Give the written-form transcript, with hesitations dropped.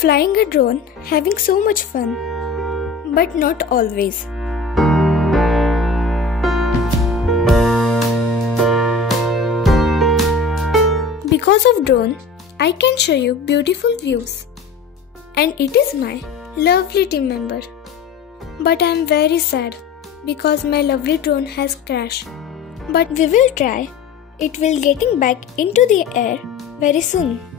Flying a drone, having so much fun, but not always. Because of drone, I can show you beautiful views, and it is my lovely team member. But I am very sad because my lovely drone has crashed. But we will try. It will getting back into the air very soon.